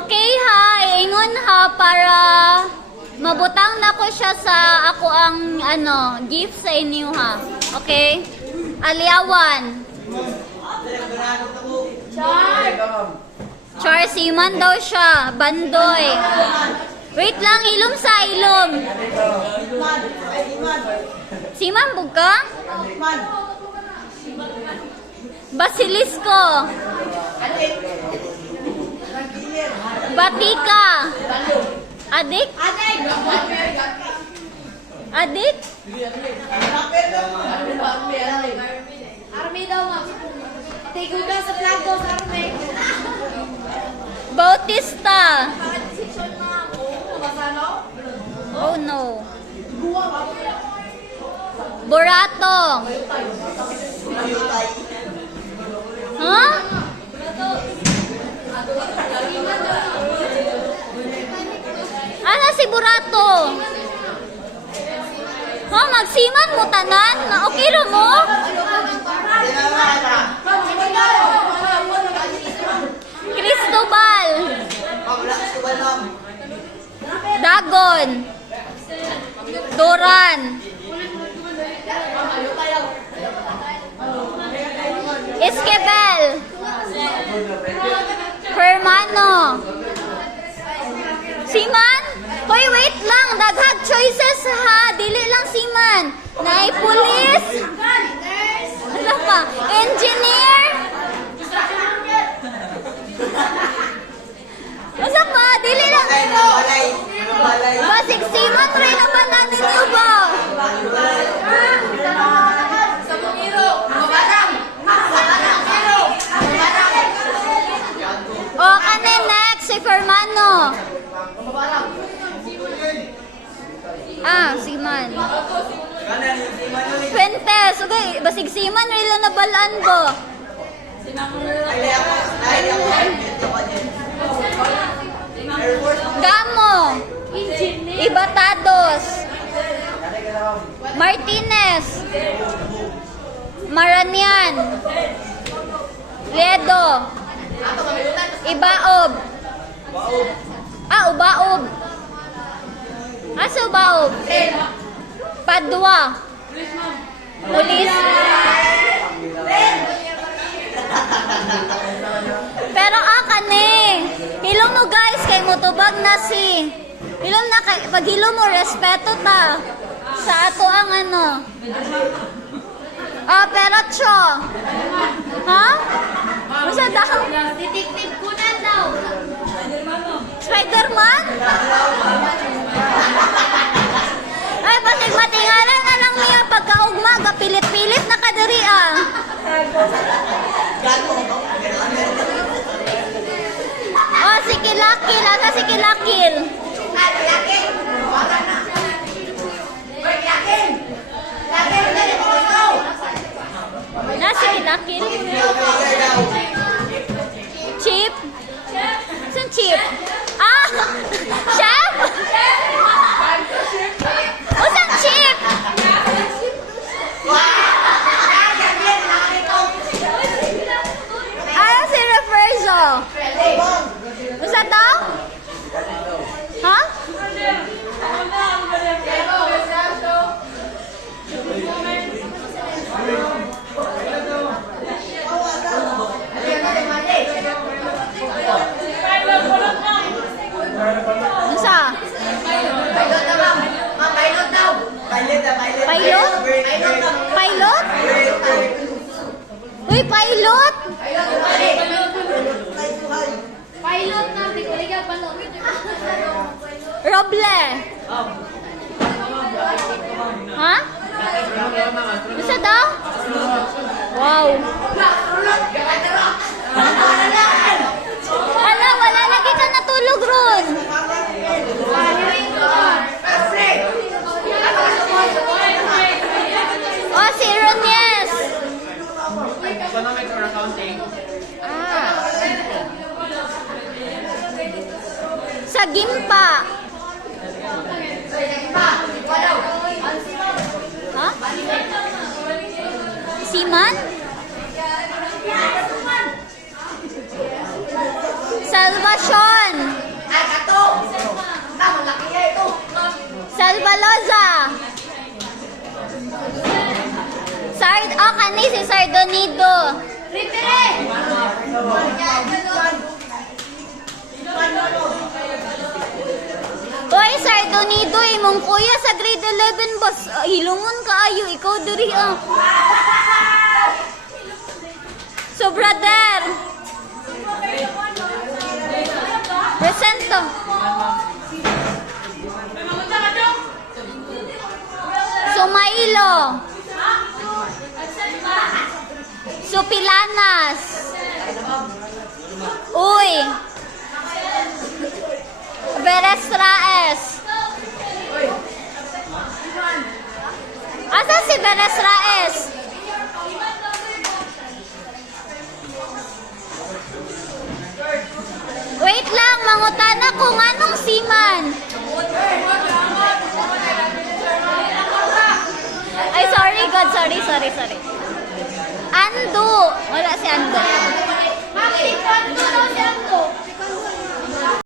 Okay ha, ingon ha para mabutang na ko siya sa ako ang gift sa inyo ha. Okay? Aliawan. Char Siman daw siya, Bandoy. Wait lang, ilom sa ilom. Siman buka? Basilisco. Batika. Adik? Adik? Army daw, ma'am. Tigo ka sa plago sa Army. Bautista. Masano? Oh no. Burato. Huh? Ano si Burato? Oh, magsiman mo tanan? Okay ra mo? Cristobal. Dagon. Doran. Esquivel. Hermano. Siman? Hoy, wait lang. Daghag choices ha. Dili lang Siman. Nay pulis. Ano pa? Engineer. Masa pa? Dili lang. Basig Siman. Try na ba natin nyo ba? O, kani next. Si Fermano. Ah, Siman. Fuentes. Okay, basig Siman. Rilo na balaan ko. Gamo. Ibatados. Martinez. Maranian. Ledo. Ibaob. Ah, Ubaob. Asa Ubaob? Padua. Pulis. Pero kani. Hilom no guys, kay motubag na si. Hilom na kay pag hilom mo respeto ta sa ato ang Perocho. Ha? Masa daw? Detective Conan daw. Spider-Man? Ay, pasig matingalan na lang niya pagkaugma, gapilit-pilit na kadiri ah. Oh, si Kilakil. Asa si Kilakil? Na si Kilakil? Chip? Saan Chip? Ah! Chef? O saan Chip? Ano si Referzo? Usa daw? Ha? Usa? Pilot? Pilot? Uy, pilot? Pilot na, di ko liga balot. Roble? Ha? Isa daw? Wow. Ala, wala lagi ka natulog ron. Oh, si Ronjes. Economics or accounting? Ah. Sa Gimpa. Ha? Siman? Sa Salvacion. Ay, kato! Malaki na ito! Salvaloza. Kani si Sardonido. Ripere! Hoy, Sardonido, imong kuya sa grade 11, boss. Hilungon ka ayo, ikaw diri ah. So, brother. Presento. Sumailo. Supilanas. Uy. Beresraes. Asa si Beresraes? Wait lang, mangutana ko nganong siman. Ay, sorry God, sorry. Ando.